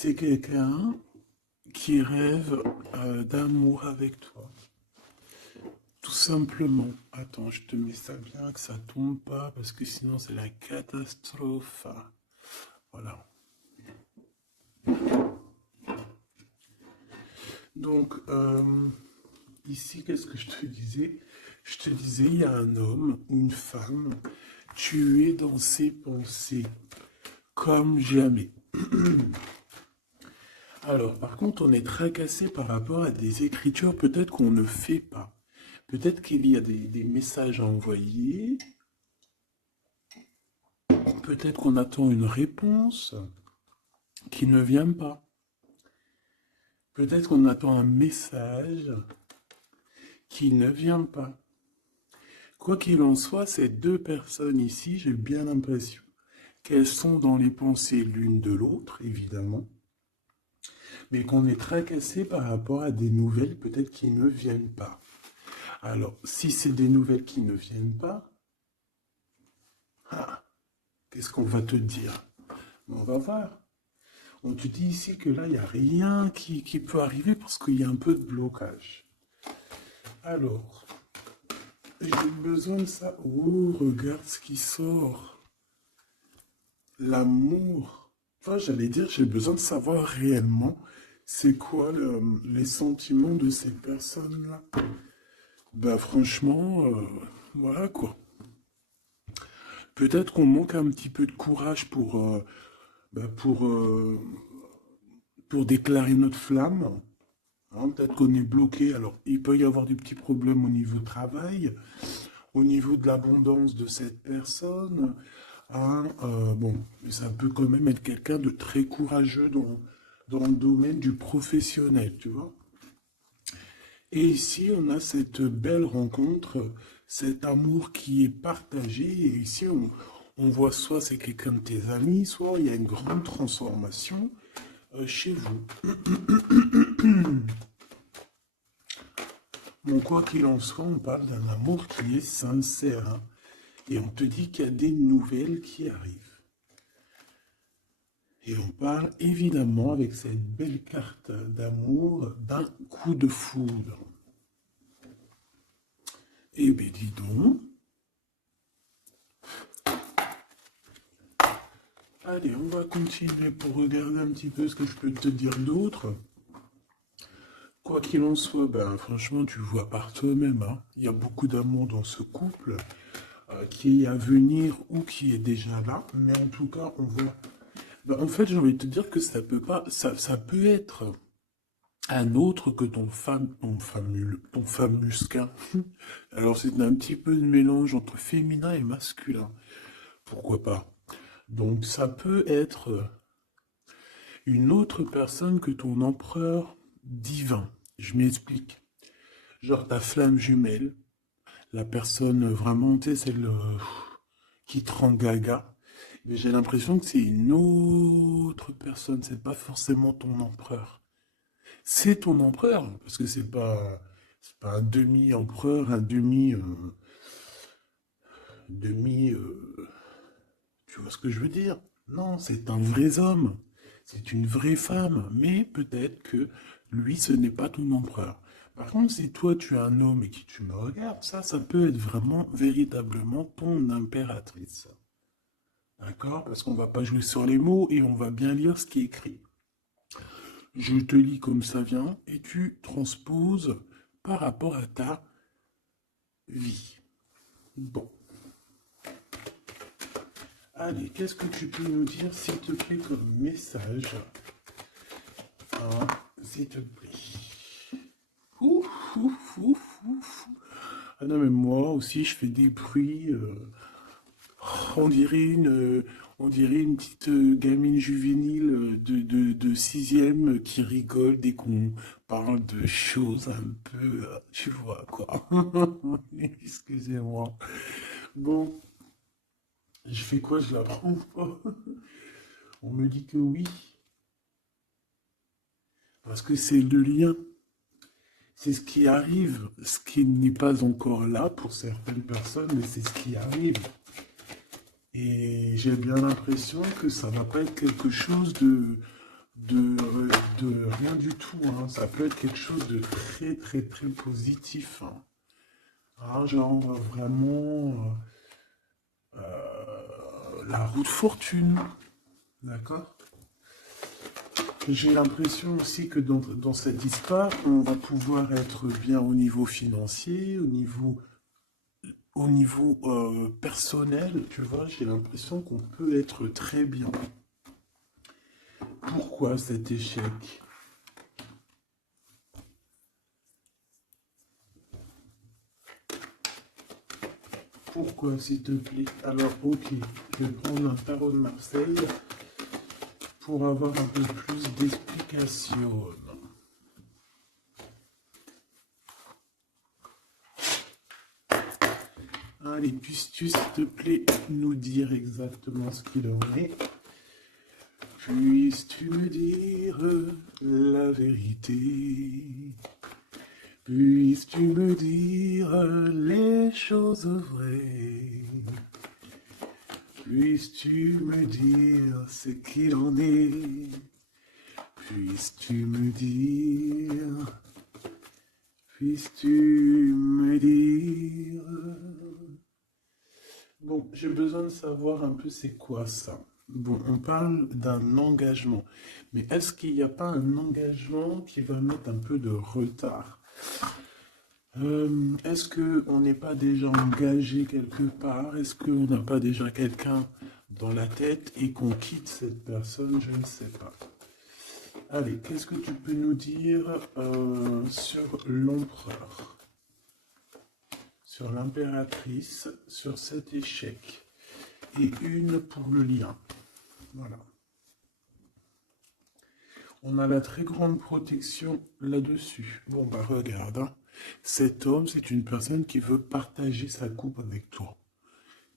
C'est quelqu'un qui rêve d'amour avec toi. Tout simplement. Attends, je te mets ça bien, que ça tombe pas, parce que sinon c'est la catastrophe. Voilà. Donc, ici, qu'est-ce que je te disais? Je te disais, il y a un homme, une femme, tu es dans ses pensées, comme jamais. Alors, par contre, on est tracassé par rapport à des écritures peut-être qu'on ne fait pas. Peut-être qu'il y a des messages à envoyer, peut-être qu'on attend une réponse qui ne vient pas. Peut-être qu'on attend un message qui ne vient pas. Quoi qu'il en soit, ces deux personnes ici, j'ai bien l'impression qu'elles sont dans les pensées l'une de l'autre, évidemment, mais qu'on est tracassé par rapport à des nouvelles peut-être qui ne viennent pas. Alors, si c'est des nouvelles qui ne viennent pas, ah, qu'est-ce qu'on va te dire? On va voir. On te dit ici que là, il n'y a rien qui peut arriver parce qu'il y a un peu de blocage. Alors, j'ai besoin de ça. Oh, regarde ce qui sort. L'amour. Enfin, j'allais dire, j'ai besoin de savoir réellement c'est quoi les sentiments de ces personnes-là. Bah franchement, voilà quoi. Peut-être qu'on manque un petit peu de courage bah, pour déclarer notre flamme. Hein, peut-être qu'on est bloqué. Alors, il peut y avoir des petits problèmes au niveau du travail, au niveau de l'abondance de cette personne. Hein, bon, mais ça peut quand même être quelqu'un de très courageux dans le domaine du professionnel, tu vois. Et ici, on a cette belle rencontre, cet amour qui est partagé. Et ici, on voit soit c'est quelqu'un de tes amis, soit il y a une grande transformation chez vous. Bon, quoi qu'il en soit, on parle d'un amour qui est sincère. Hein. Et on te dit qu'il y a des nouvelles qui arrivent. Et on parle évidemment avec cette belle carte d'amour d'un coup de foudre. Eh bien, dis donc. Allez, on va continuer pour regarder un petit peu ce que je peux te dire d'autre. Quoi qu'il en soit, ben franchement, tu vois par toi-même, hein, il y a beaucoup d'amour dans ce couple qui est à venir ou qui est déjà là. Mais en tout cas, on voit. Ben, en fait, j'ai envie de te dire que ça peut pas, ça peut être un autre que ton famusquin. Alors c'est un petit peu de mélange entre féminin et masculin. Pourquoi pas? Donc ça peut être une autre personne que ton empereur divin. Je m'explique. Genre ta flamme jumelle, la personne vraiment, tu sais, celle qui te rend gaga. Mais j'ai l'impression que c'est une autre personne, c'est pas forcément ton empereur. C'est ton empereur, parce que c'est pas un demi-empereur, un demi, tu vois ce que je veux dire? Non, c'est un vrai homme, c'est une vraie femme, mais peut-être que lui, ce n'est pas ton empereur. Par contre, si toi, tu es un homme et que tu me regardes, ça peut être vraiment, véritablement ton impératrice. D'accord? Parce qu'on va pas jouer sur les mots et on va bien lire ce qui est écrit. Je te lis comme ça vient et tu transposes par rapport à ta vie. Bon. Allez, qu'est-ce que tu peux nous dire, s'il te plaît, comme message? Hein, s'il te plaît. Ouf, ouf, ouf, ouf. Ah non, mais moi aussi, je fais des bruits. On dirait une petite gamine juvénile de sixième qui rigole dès qu'on parle de choses un peu, tu vois, quoi. Excusez-moi. Bon, je fais quoi? Je la prends pas. On me dit que oui, parce que c'est le lien. C'est ce qui arrive, ce qui n'est pas encore là pour certaines personnes, mais c'est ce qui arrive. Et j'ai bien l'impression que ça va pas être quelque chose de rien du tout, hein. Ça peut être quelque chose de très, très, très positif, hein. Ah, genre, vraiment, la roue de fortune, d'accord? J'ai l'impression aussi que dans cette histoire, on va pouvoir être bien au niveau financier, au niveau personnel, tu vois, j'ai l'impression qu'on peut être très bien. Pourquoi cet échec? Pourquoi, s'il te plaît? Alors, ok, je vais prendre un tarot de Marseille pour avoir un peu plus d'explications. Allez, puisses-tu, s'il te plaît, nous dire exactement ce qu'il en est? Puisses-tu me dire la vérité? Puisses-tu me dire les choses vraies? Puisses-tu me dire ce qu'il en est? Puisses-tu me dire? Puisses-tu me dire? Bon, j'ai besoin de savoir un peu c'est quoi ça. Bon, on parle d'un engagement. Mais est-ce qu'il n'y a pas un engagement qui va mettre un peu de retard? Est-ce qu'on n'est pas déjà engagé quelque part? Est-ce qu'on n'a pas déjà quelqu'un dans la tête et qu'on quitte cette personne? Je ne sais pas. Allez, qu'est-ce que tu peux nous dire sur l'empereur, sur l'impératrice, sur cet échec? Et une pour le lien. Voilà. On a la très grande protection là-dessus. Bon, bah regarde, hein. Cet homme, c'est une personne qui veut partager sa coupe avec toi.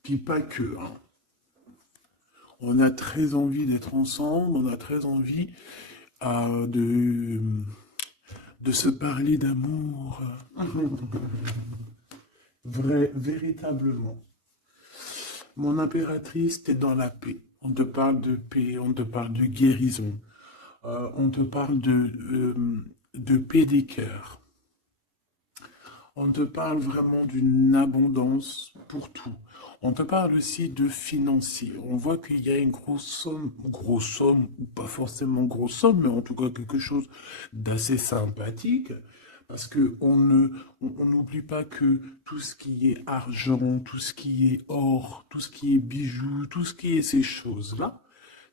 Puis pas que, hein. On a très envie d'être ensemble, on a très envie de se parler d'amour. Vrai, véritablement. Mon impératrice, t'es dans la paix. On te parle de paix, on te parle de guérison. On te parle de paix des cœurs. On te parle vraiment d'une abondance pour tout. On te parle aussi de financier. On voit qu'il y a une grosse somme, ou pas forcément grosse somme, mais en tout cas quelque chose d'assez sympathique. Parce que on n'oublie pas que tout ce qui est argent, tout ce qui est or, tout ce qui est bijoux, tout ce qui est ces choses-là,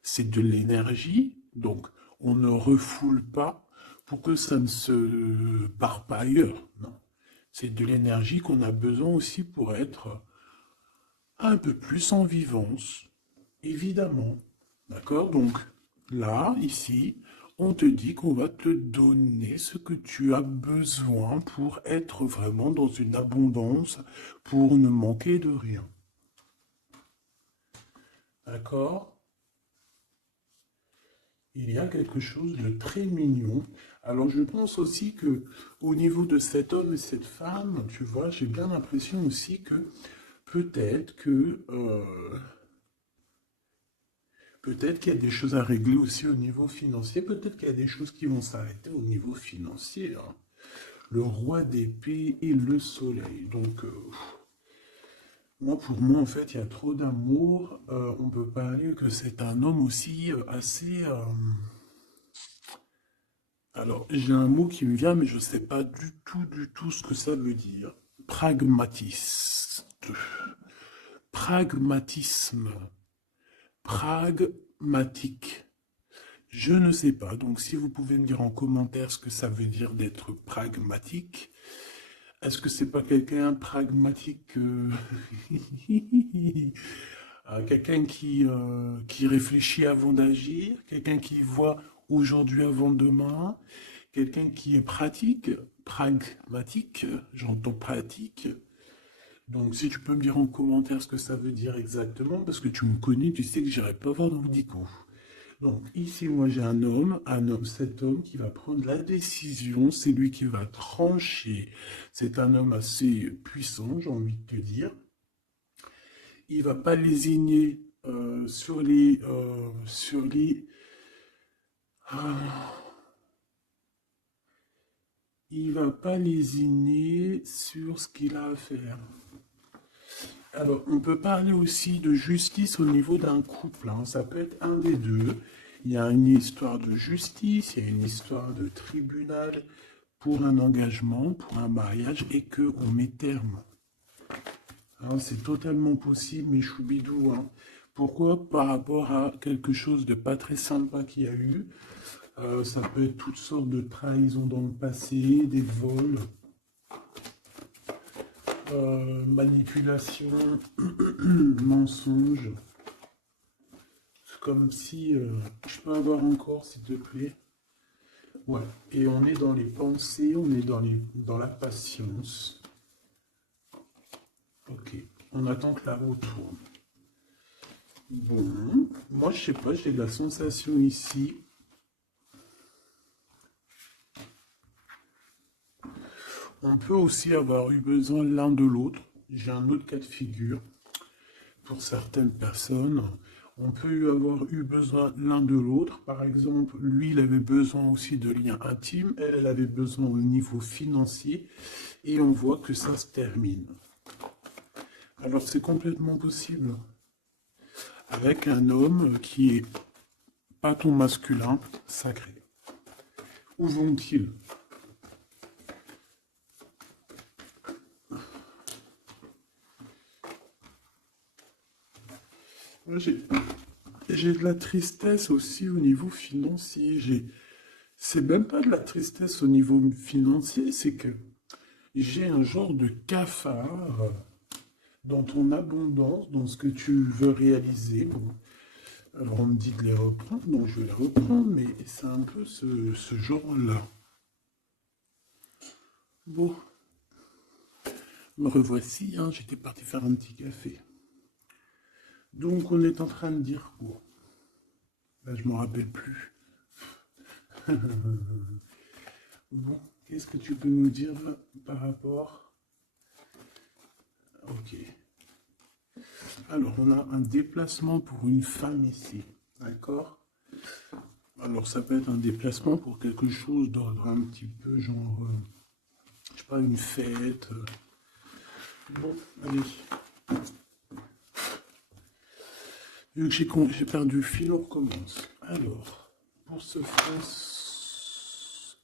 c'est de l'énergie. Donc, on ne refoule pas pour que ça ne se barre pas ailleurs. Non. C'est de l'énergie qu'on a besoin aussi pour être un peu plus en vivance, évidemment. D'accord? Donc, là, ici, on te dit qu'on va te donner ce que tu as besoin pour être vraiment dans une abondance, pour ne manquer de rien. D'accord? Il y a quelque chose de très mignon. Alors je pense aussi que au niveau de cet homme et cette femme, tu vois, j'ai bien l'impression aussi que peut-être que peut-être qu'il y a des choses à régler aussi au niveau financier. Peut-être qu'il y a des choses qui vont s'arrêter au niveau financier, hein. Le roi d'épée et le soleil. Donc moi, pour moi, en fait, il y a trop d'amour. On peut parler que c'est un homme aussi assez. Alors, j'ai un mot qui me vient, mais je ne sais pas du tout ce que ça veut dire. Pragmatiste. Pragmatisme. Pragmatique. Je ne sais pas. Donc, si vous pouvez me dire en commentaire ce que ça veut dire d'être pragmatique. Est-ce que c'est pas quelqu'un pragmatique, quelqu'un qui réfléchit avant d'agir, quelqu'un qui voit aujourd'hui avant demain, quelqu'un qui est pratique, pragmatique, j'entends pratique. Donc si tu peux me dire en commentaire ce que ça veut dire exactement, parce que tu me connais, tu sais que j'irai pas voir dans le dico. Donc ici, moi j'ai cet homme qui va prendre la décision, c'est lui qui va trancher. C'est un homme assez puissant, j'ai envie de te dire. Il va pas lésigner sur les Ah, il va pas lésiner sur ce qu'il a à faire. Alors, on peut parler aussi de justice au niveau d'un couple, hein. Ça peut être un des deux. Il y a une histoire de justice, il y a une histoire de tribunal pour un engagement, pour un mariage, et que on met terme. Hein, c'est totalement possible, mais choubidou, hein. Pourquoi? Par rapport à quelque chose de pas très sympa qu'il y a eu. Ça peut être toutes sortes de trahisons dans le passé, des vols, manipulation, mensonges. C'est comme si je peux avoir encore, s'il te plaît. Ouais. Et on est dans les pensées, on est dans la patience. Ok. On attend que la roue tourne. Bon. Moi, je sais pas, j'ai de la sensation ici. On peut aussi avoir eu besoin l'un de l'autre. J'ai un autre cas de figure. Pour certaines personnes, on peut avoir eu besoin l'un de l'autre. Par exemple, lui, il avait besoin aussi de liens intimes. Elle avait besoin au niveau financier. Et on voit que ça se termine. Alors, c'est complètement possible. Avec un homme qui est pas ton masculin sacré. Où vont-ils? Moi, j'ai de la tristesse aussi au niveau financier. C'est même pas de la tristesse au niveau financier, c'est que j'ai un genre de cafard dans ton abondance, dans ce que tu veux réaliser. Bon, alors on me dit de les reprendre, donc je vais les reprendre, mais c'est un peu ce genre-là. Bon, me revoici, hein, j'étais parti faire un petit café. Donc on est en train de dire quoi? Là, je m'en rappelle plus. Bon, qu'est-ce que tu peux nous dire par rapport? Ok. Alors, on a un déplacement pour une femme ici. D'accord? Alors, ça peut être un déplacement pour quelque chose d'ordre un petit peu genre, je sais pas, une fête. Bon, allez. Vu que j'ai perdu le fil, on recommence. Alors, pour ce France,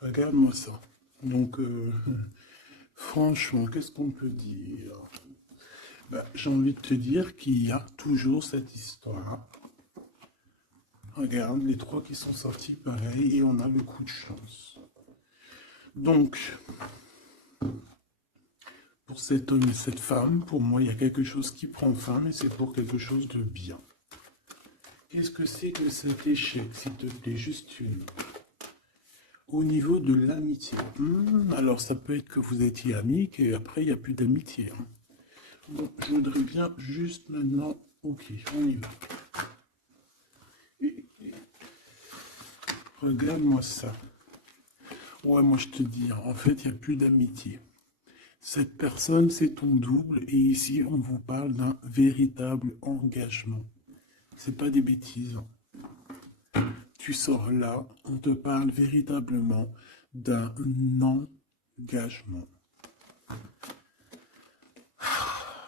regarde-moi ça. Donc, franchement, qu'est-ce qu'on peut dire? Bah, j'ai envie de te dire qu'il y a toujours cette histoire. Regarde, les trois qui sont sortis pareil, et on a le coup de chance. Donc, pour cet homme et cette femme, pour moi, il y a quelque chose qui prend fin, mais c'est pour quelque chose de bien. Qu'est-ce que c'est que cet échec, s'il te plaît, juste une? Au niveau de l'amitié. Alors, ça peut être que vous étiez amis, et après, il n'y a plus d'amitié. Hein. Bon, je voudrais bien juste maintenant... Ok, on y va. Regarde-moi ça. Ouais, moi je te dis, en fait, il n'y a plus d'amitié. Cette personne, c'est ton double, et ici, on vous parle d'un véritable engagement. C'est pas des bêtises. Tu sors là, on te parle véritablement d'un engagement.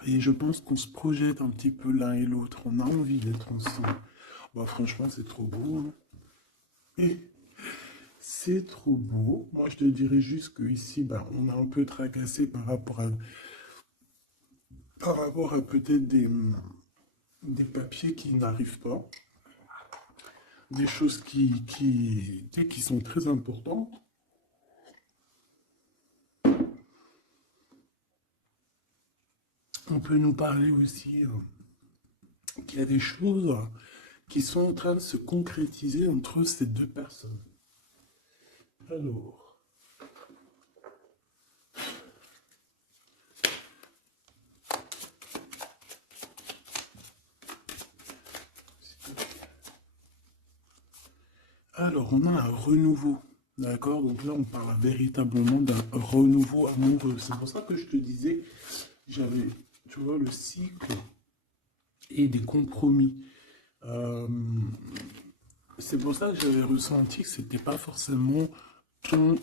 Et je pense qu'on se projette un petit peu l'un et l'autre. On a envie d'être ensemble. Bah, franchement, c'est trop beau. Hein. Et c'est trop beau. Moi, je te dirais juste qu'ici, bah, on a un peu tracassé par rapport à peut-être des papiers qui n'arrivent pas. Des choses qui sont très importantes. On peut nous parler aussi qu'il y a des choses qui sont en train de se concrétiser entre ces deux personnes. Alors, on a un renouveau. D'accord? Donc là, on parle véritablement d'un renouveau amoureux. C'est pour ça que je te disais, j'avais, tu vois, le cycle et des compromis. Euh, c'est pour ça que j'avais ressenti que c'était pas forcément ton...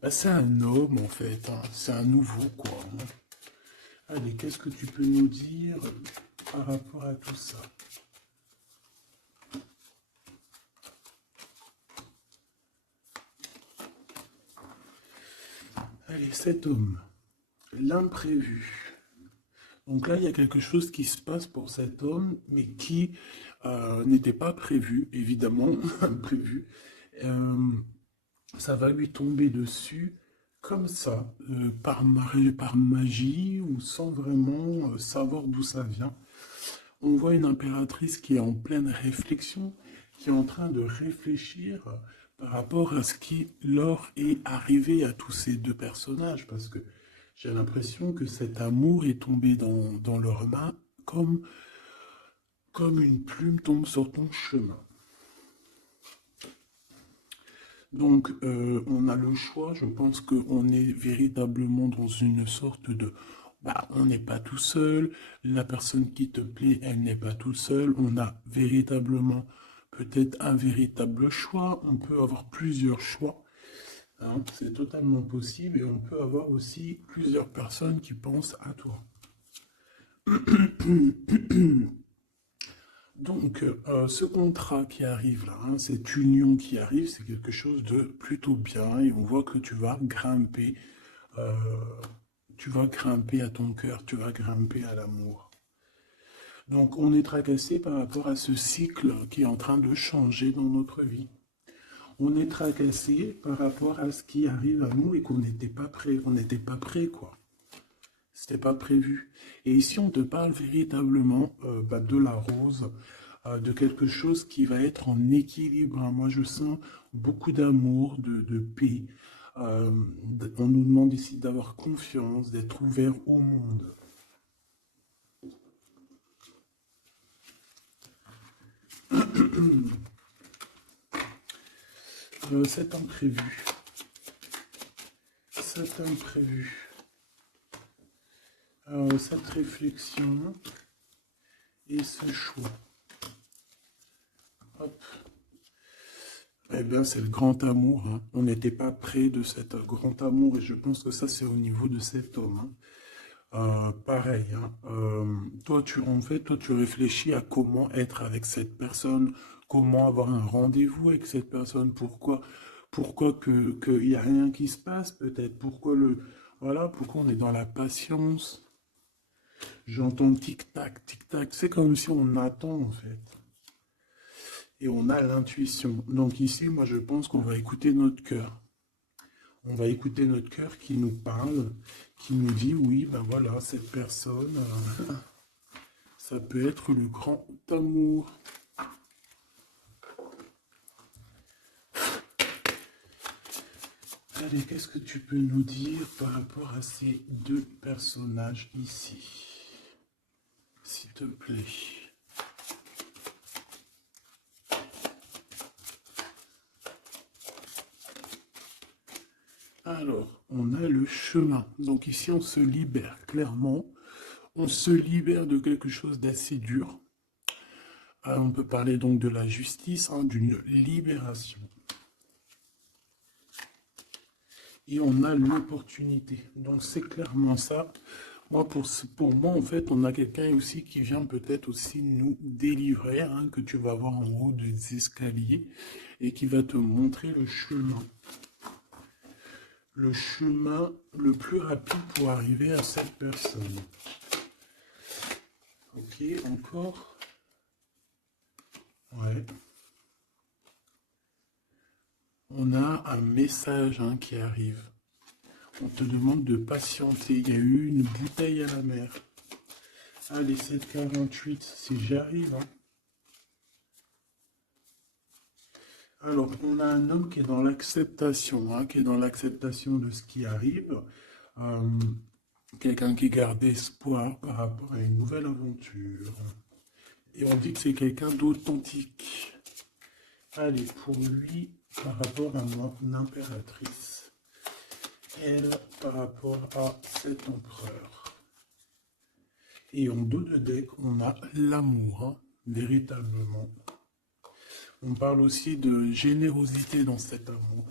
bah, c'est un homme en fait, hein. C'est un nouveau quoi, hein. Allez, qu'est-ce que tu peux nous dire par rapport à tout ça? Allez, cet homme, l'imprévu. Donc là, il y a quelque chose qui se passe pour cet homme, mais qui n'était pas prévu, évidemment, imprévu. Euh, Ça va lui tomber dessus comme ça, par magie ou sans vraiment savoir d'où ça vient. On voit une impératrice qui est en pleine réflexion, qui est en train de réfléchir par rapport à ce qui leur est arrivé à tous ces deux personnages, parce que j'ai l'impression que cet amour est tombé dans leurs mains comme une plume tombe sur ton chemin. Donc, on a le choix. Je pense qu'on est véritablement dans une sorte de... Bah, on n'est pas tout seul. La personne qui te plaît, elle n'est pas toute seule. On a véritablement peut-être un véritable choix. On peut avoir plusieurs choix, hein. C'est totalement possible. Et on peut avoir aussi plusieurs personnes qui pensent à toi. Donc, ce contrat qui arrive là, hein, cette union qui arrive, c'est quelque chose de plutôt bien et on voit que euh, tu vas grimper à ton cœur, tu vas grimper à l'amour. Donc, on est tracassé par rapport à ce cycle qui est en train de changer dans notre vie. On est tracassé par rapport à ce qui arrive à nous et qu'on n'était pas prêt, on n'était pas prêt quoi. C'était pas prévu. Et ici, on te parle véritablement bah, de la rose, de quelque chose qui va être en équilibre, hein. Moi, je sens beaucoup d'amour, de paix. Euh, on nous demande ici d'avoir confiance, d'être ouvert au monde. Cet imprévu, cet imprévu, cette réflexion et ce choix. Hop. Eh bien, c'est le grand amour, hein. On n'était pas près de cet grand amour et je pense que ça, c'est au niveau de cet homme, hein. Pareil, hein. Toi, tu réfléchis à comment être avec cette personne, comment avoir un rendez-vous avec cette personne, pourquoi qu'il n'y a rien qui se passe, peut-être, voilà, pourquoi on est dans la patience. J'entends tic-tac, tic-tac, c'est comme si on attend, en fait. Et on a l'intuition. Donc ici, moi, je pense qu'on va écouter notre cœur. On va écouter notre cœur qui nous parle, qui nous dit, oui, ben voilà, cette personne, ça peut être le grand amour. Allez, qu'est-ce que tu peux nous dire par rapport à ces deux personnages ici, s'il te plaît? Alors, on a le chemin. Donc ici, on se libère clairement. On se libère de quelque chose d'assez dur. On peut parler donc de la justice, hein, d'une libération. Et on a l'opportunité. Donc c'est clairement ça. Moi, pour moi, en fait, on a quelqu'un aussi qui vient peut-être aussi nous délivrer, hein, que tu vas voir en haut des escaliers, et qui va te montrer le chemin. Le chemin le plus rapide pour arriver à cette personne. Ok, encore. Ouais. On a un message, hein, qui arrive. On te demande de patienter. Il y a eu une bouteille à la mer. Allez, 7,48, si j'arrive, hein. Alors, on a un homme qui est dans l'acceptation, hein, qui est dans l'acceptation de ce qui arrive. Euh, Quelqu'un qui garde espoir par rapport à une nouvelle aventure. Et on dit que c'est quelqu'un d'authentique. Allez, pour lui, par rapport à mon impératrice. Elle, par rapport à cet empereur. Et en dos de deck, on a l'amour, hein, véritablement. On parle aussi de générosité dans cet amour.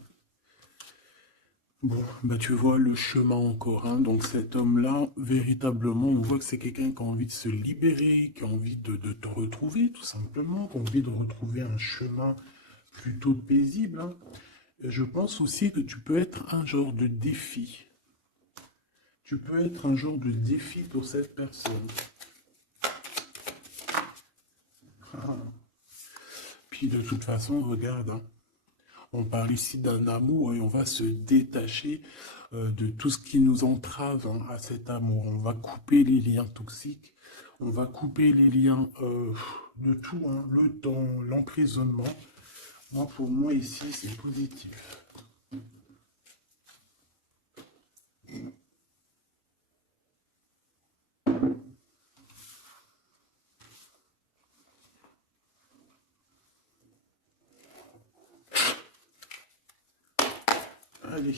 Bon, bah tu vois le chemin encore, hein. Donc cet homme-là, véritablement, on voit que c'est quelqu'un qui a envie de se libérer, qui a envie de te retrouver, tout simplement, qui a envie de retrouver un chemin plutôt paisible, hein. Et je pense aussi que tu peux être un genre de défi. Tu peux être un genre de défi pour cette personne. Puis de toute façon, regarde, hein, on parle ici d'un amour et on va se détacher de tout ce qui nous entrave, hein, à cet amour. On va couper les liens toxiques, on va couper les liens de tout, hein, le temps, l'emprisonnement. Moi, pour moi, ici, c'est positif. Allez,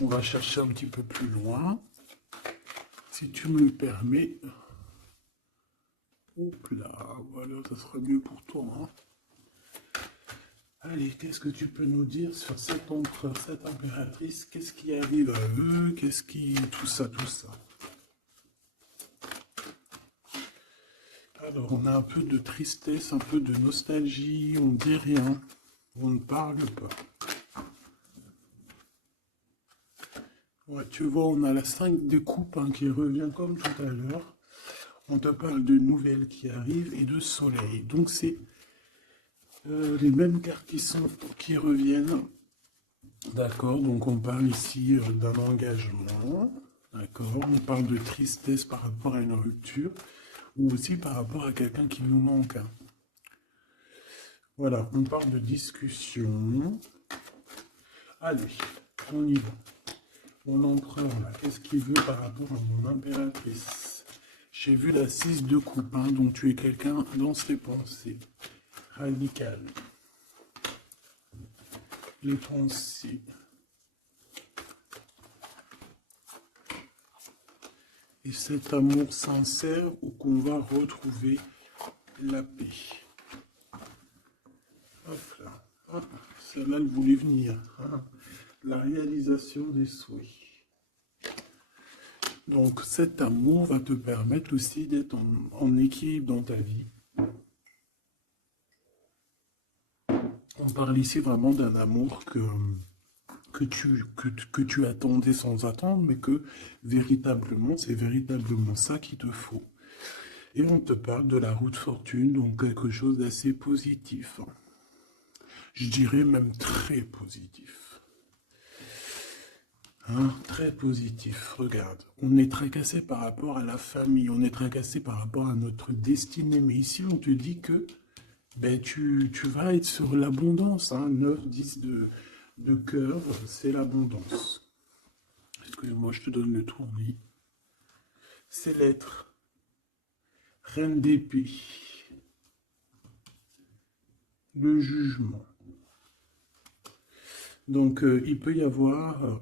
on va chercher un petit peu plus loin. Si tu me le permets. Hop là, voilà, ça sera mieux pour toi, hein. Allez, qu'est-ce que tu peux nous dire sur cet empereur, cette impératrice? Qu'est-ce qui arrive à eux? Qu'est-ce qui... Tout ça, tout ça. Alors, on a un peu de tristesse, un peu de nostalgie, on ne dit rien, on ne parle pas. Ouais, tu vois, on a la 5 de coupe, hein, qui revient comme tout à l'heure. On te parle de nouvelles qui arrivent et de soleil. Donc, c'est les mêmes cartes qui reviennent. D'accord, donc on parle ici d'un engagement. D'accord, on parle de tristesse par rapport à une rupture ou aussi par rapport à quelqu'un qui nous manque, hein. Voilà, on parle de discussion. Allez, on y va. Mon empereur, là, qu'est-ce qu'il veut par rapport à mon impératrice? J'ai vu la 6 de coupe, hein, donc tu es quelqu'un dans ses pensées. Radical. Les pensées. Et cet amour sincère où qu'on va retrouver la paix. Hop là. Hop, celle-là, elle voulait venir, hein. La réalisation des souhaits. Donc cet amour va te permettre aussi d'être en équilibre dans ta vie. On parle ici vraiment d'un amour que tu attendais sans attendre, mais que véritablement, c'est véritablement ça qu'il te faut. Et on te parle de la route fortune, donc quelque chose d'assez positif. Je dirais même très positif. Hein, très positif, regarde. On est tracassé par rapport à la famille, on est tracassé par rapport à notre destinée. Mais ici, on te dit que ben, tu vas être sur l'abondance, hein. 9, 10 de cœur, c'est l'abondance. Excusez-moi, je te donne le tournis. C'est l'être. Reine d'épée. Le jugement. Donc, il peut y avoir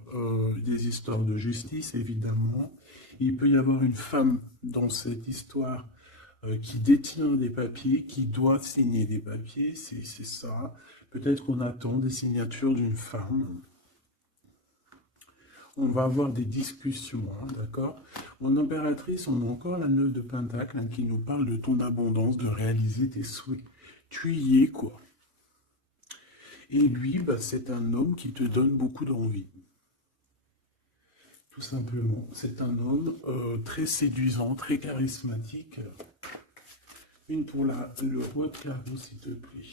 des histoires de justice, évidemment. Il peut y avoir une femme dans cette histoire qui détient des papiers, qui doit signer des papiers, c'est ça. Peut-être qu'on attend des signatures d'une femme. On va avoir des discussions, hein, d'accord? Mon impératrice, on a encore la 9 de Pentacle, hein, qui nous parle de ton abondance, de réaliser tes souhaits. Tu y es, quoi. Et lui, bah, c'est un homme qui te donne beaucoup d'envie. Tout simplement. C'est un homme très séduisant, très charismatique. Une pour le roi de Clairvaux, s'il te plaît.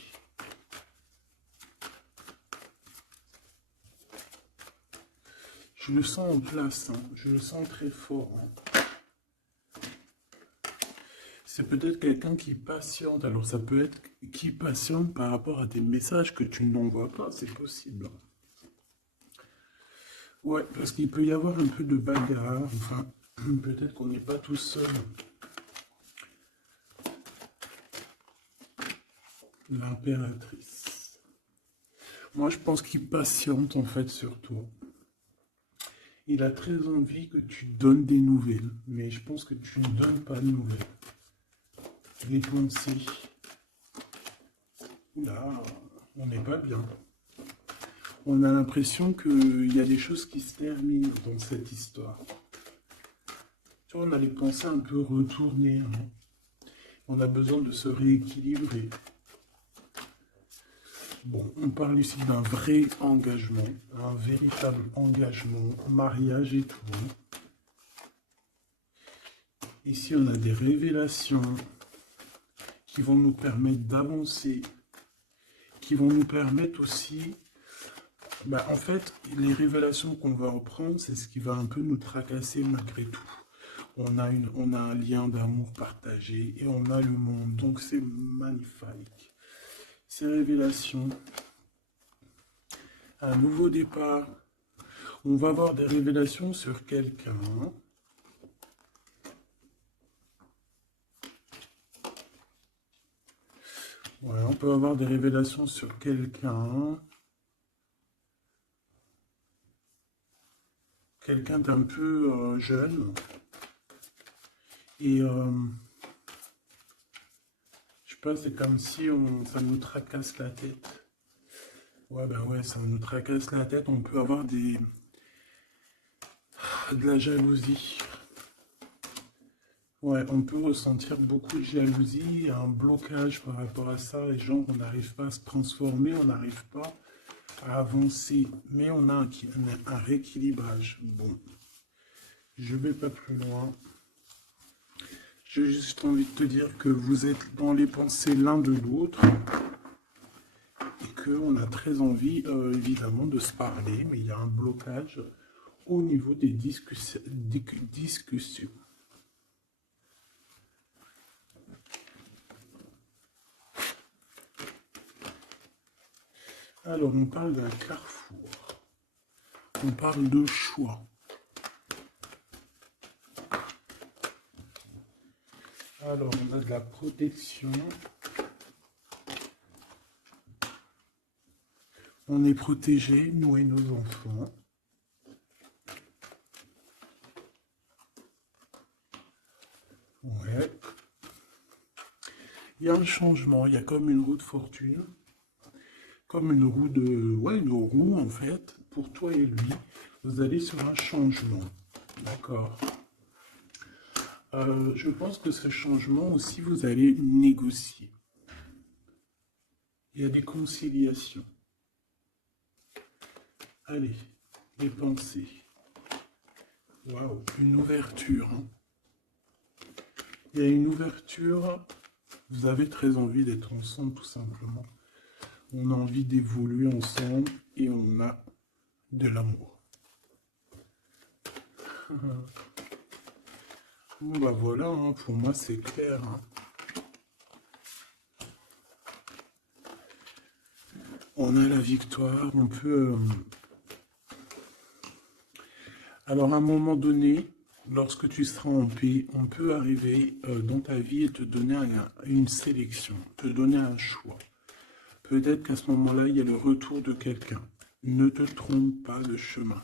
Je le sens en place, hein. Je le sens très fort, hein. C'est peut-être quelqu'un qui patiente. Alors ça peut être qui patiente par rapport à des messages que tu n'envoies pas, c'est possible. Ouais, parce qu'il peut y avoir un peu de bagarre. Enfin, peut-être qu'on n'est pas tout seul. L'impératrice. Moi, je pense qu'il patiente en fait sur toi. Il a très envie que tu donnes des nouvelles, mais je pense que tu ne donnes pas de nouvelles. Les pensées. Là, on n'est pas bien. On a l'impression qu'il y a des choses qui se terminent dans cette histoire. Tu vois, on a les pensées un peu retournées, hein. On a besoin de se rééquilibrer. Bon, on parle ici d'un vrai engagement, un véritable engagement, mariage et tout. Ici, on a des révélations qui vont nous permettre d'avancer, qui vont nous permettre aussi... en fait, les révélations qu'on va reprendre, c'est ce qui va un peu nous tracasser malgré tout. On a un lien d'amour partagé et on a le monde, donc c'est magnifique. Ces révélations, un nouveau départ, on va avoir des révélations sur quelqu'un. Ouais, on peut avoir des révélations sur quelqu'un. Quelqu'un d'un peu jeune. Et je sais pas, c'est comme si ça nous tracasse la tête. Ouais, ben ouais, ça nous tracasse la tête. On peut avoir de la jalousie. Ouais, on peut ressentir beaucoup de jalousie, un blocage par rapport à ça. Les gens, on n'arrive pas à se transformer, on n'arrive pas à avancer. Mais on a un rééquilibrage. Bon, je vais pas plus loin. J'ai juste envie de te dire que vous êtes dans les pensées l'un de l'autre et qu'on a très envie, évidemment, de se parler, mais il y a un blocage au niveau des discussions. Alors, on parle d'un carrefour. On parle de choix. Alors, on a de la protection. On est protégé, nous et nos enfants. Ouais. Il y a un changement, il y a comme une roue de fortune. Comme une roue de... Ouais, une roue en fait. Pour toi et lui, vous allez sur un changement. D'accord. Je pense que ce changement aussi, vous allez négocier. Il y a des conciliations. Allez, les pensées. Waouh, une ouverture. Hein. Il y a une ouverture. Vous avez très envie d'être ensemble, tout simplement. On a envie d'évoluer ensemble et on a de l'amour. Bon bah voilà, hein, pour moi c'est clair. Hein. On a la victoire, on peut... Alors à un moment donné, lorsque tu seras en paix, on peut arriver dans ta vie et te donner une sélection, te donner un choix. Peut-être qu'à ce moment-là, il y a le retour de quelqu'un. Ne te trompe pas de chemin.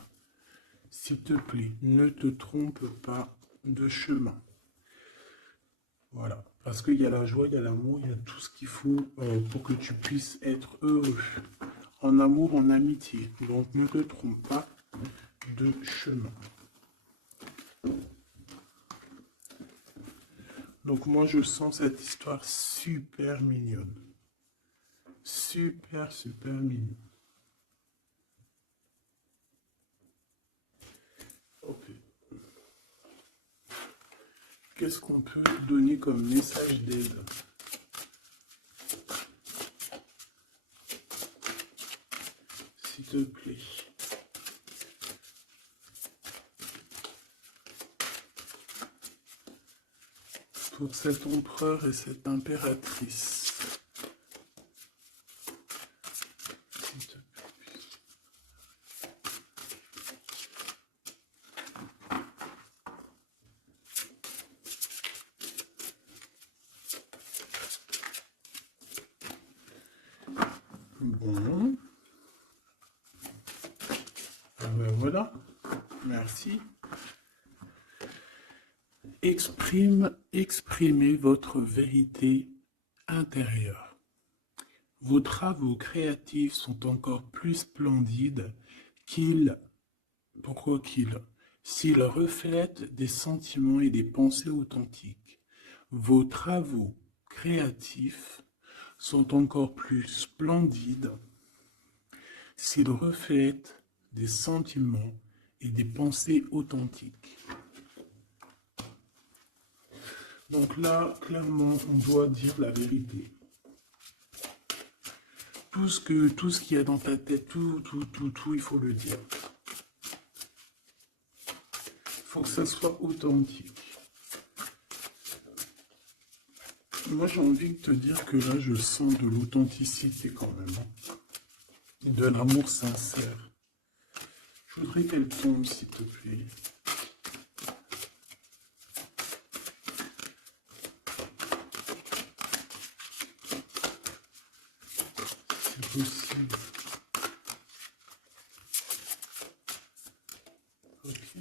S'il te plaît, ne te trompe pas de chemin. Voilà. Parce qu'il y a la joie, il y a l'amour, il y a tout ce qu'il faut pour que tu puisses être heureux. En amour, en amitié. Donc ne te trompe pas de chemin. Donc moi, je sens cette histoire super mignonne. Super, super mignonne. Ok. Qu'est-ce qu'on peut donner comme message d'aide? S'il te plaît. Pour cet empereur et cette impératrice. S'il te plaît. Bon. Ah ben voilà. Merci. Exprimez votre vérité intérieure. Vos travaux créatifs sont encore plus splendides pourquoi s'ils reflètent des sentiments et des pensées authentiques. Vos travaux créatifs sont encore plus splendides s'ils reflètent des sentiments et des pensées authentiques. Donc là, clairement, on doit dire la vérité. Tout ce qu'il y a dans ta tête, tout, il faut le dire. Il faut que ça soit authentique. Moi, j'ai envie de te dire que là, je sens de l'authenticité quand même. De l'amour sincère. Je voudrais qu'elle tombe, s'il te plaît. C'est possible. Ok.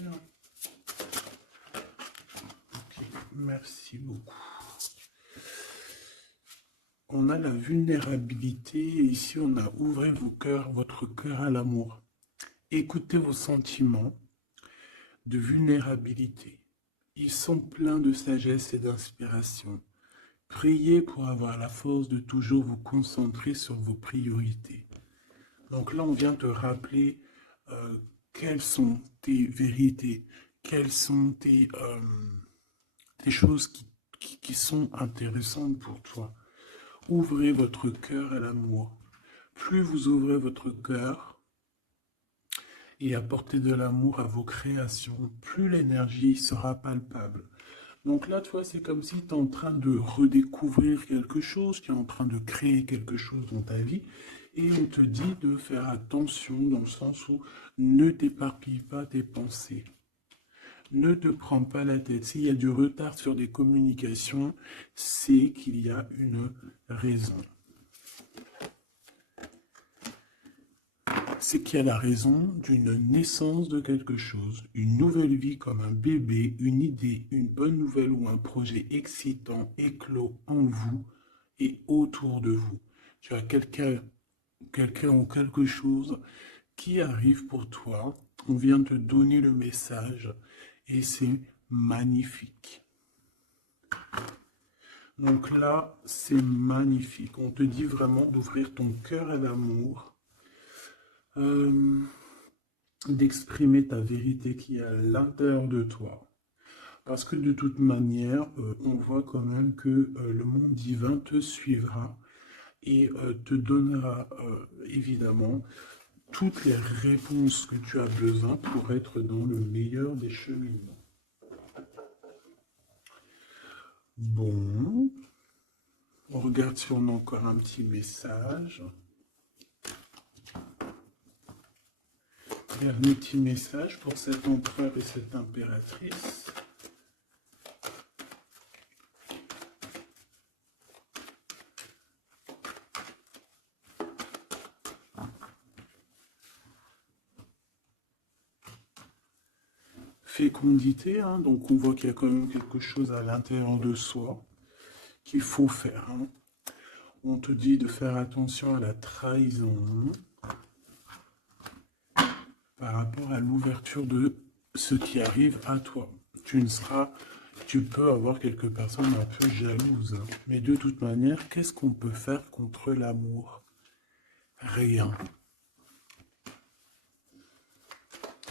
Ok, merci beaucoup. On a la vulnérabilité, et ici on a ouvrez votre cœur à l'amour. Écoutez vos sentiments de vulnérabilité. Ils sont pleins de sagesse et d'inspiration. Priez pour avoir la force de toujours vous concentrer sur vos priorités. Donc là, on vient te rappeler quelles sont tes vérités, quelles sont tes choses qui sont intéressantes pour toi. Ouvrez votre cœur à l'amour. Plus vous ouvrez votre cœur et apportez de l'amour à vos créations, plus l'énergie sera palpable. Donc là, tu vois, c'est comme si tu es en train de redécouvrir quelque chose, tu es en train de créer quelque chose dans ta vie, et on te dit de faire attention dans le sens où ne t'éparpille pas tes pensées. Ne te prends pas la tête. S'il y a du retard sur des communications, c'est qu'il y a une raison. C'est qu'il y a la raison d'une naissance de quelque chose, une nouvelle vie comme un bébé, une idée, une bonne nouvelle ou un projet excitant éclos en vous et autour de vous. Tu as quelqu'un ou quelque chose qui arrive pour toi. On vient te donner le message et c'est magnifique. Donc là, c'est magnifique. On te dit vraiment d'ouvrir ton cœur à l'amour. D'exprimer ta vérité qui est à l'intérieur de toi. Parce que de toute manière, on voit quand même que le monde divin te suivra et te donnera évidemment toutes les réponses que tu as besoin pour être dans le meilleur des cheminements. Bon, on regarde si on a encore un petit message. Dernier petit message pour cet empereur et cette impératrice. Fécondité, hein, donc on voit qu'il y a quand même quelque chose à l'intérieur de soi qu'il faut faire. Hein. On te dit de faire attention à la trahison par rapport à l'ouverture de ce qui arrive à toi. Tu peux avoir quelques personnes un peu jalouses, hein. Mais de toute manière, qu'est-ce qu'on peut faire contre l'amour? Rien.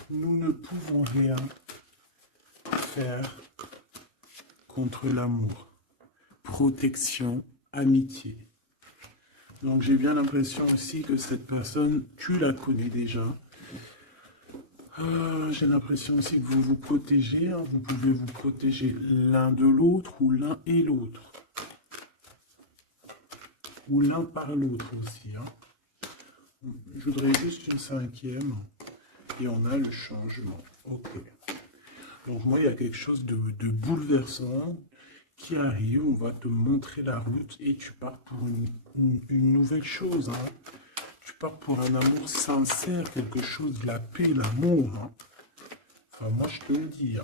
Nous ne pouvons rien faire contre l'amour. Protection, amitié. Donc j'ai bien l'impression aussi que cette personne, tu la connais déjà. J'ai l'impression aussi que vous vous protégez, hein. Vous pouvez vous protéger l'un de l'autre ou l'un et l'autre. Ou l'un par l'autre aussi. Hein. Je voudrais juste une cinquième. Et on a le changement. Ok. Donc moi, il y a quelque chose de bouleversant qui arrive. On va te montrer la route et tu pars pour une nouvelle chose. Hein. Tu pars pour un amour sincère, quelque chose de la paix, l'amour. Hein. Enfin, moi, je te le dis. Hein.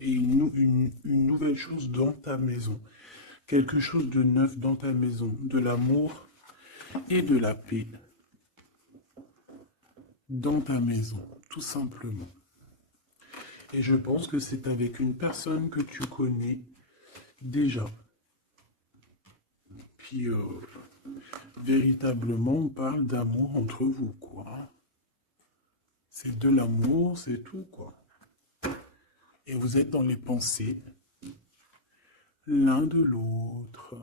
Et une nouvelle chose dans ta maison. Quelque chose de neuf dans ta maison. De l'amour et de la paix dans ta maison, tout simplement. Et je pense que c'est avec une personne que tu connais déjà. Puis, véritablement, on parle d'amour entre vous, quoi. C'est de l'amour, c'est tout, quoi. Et vous êtes dans les pensées l'un de l'autre.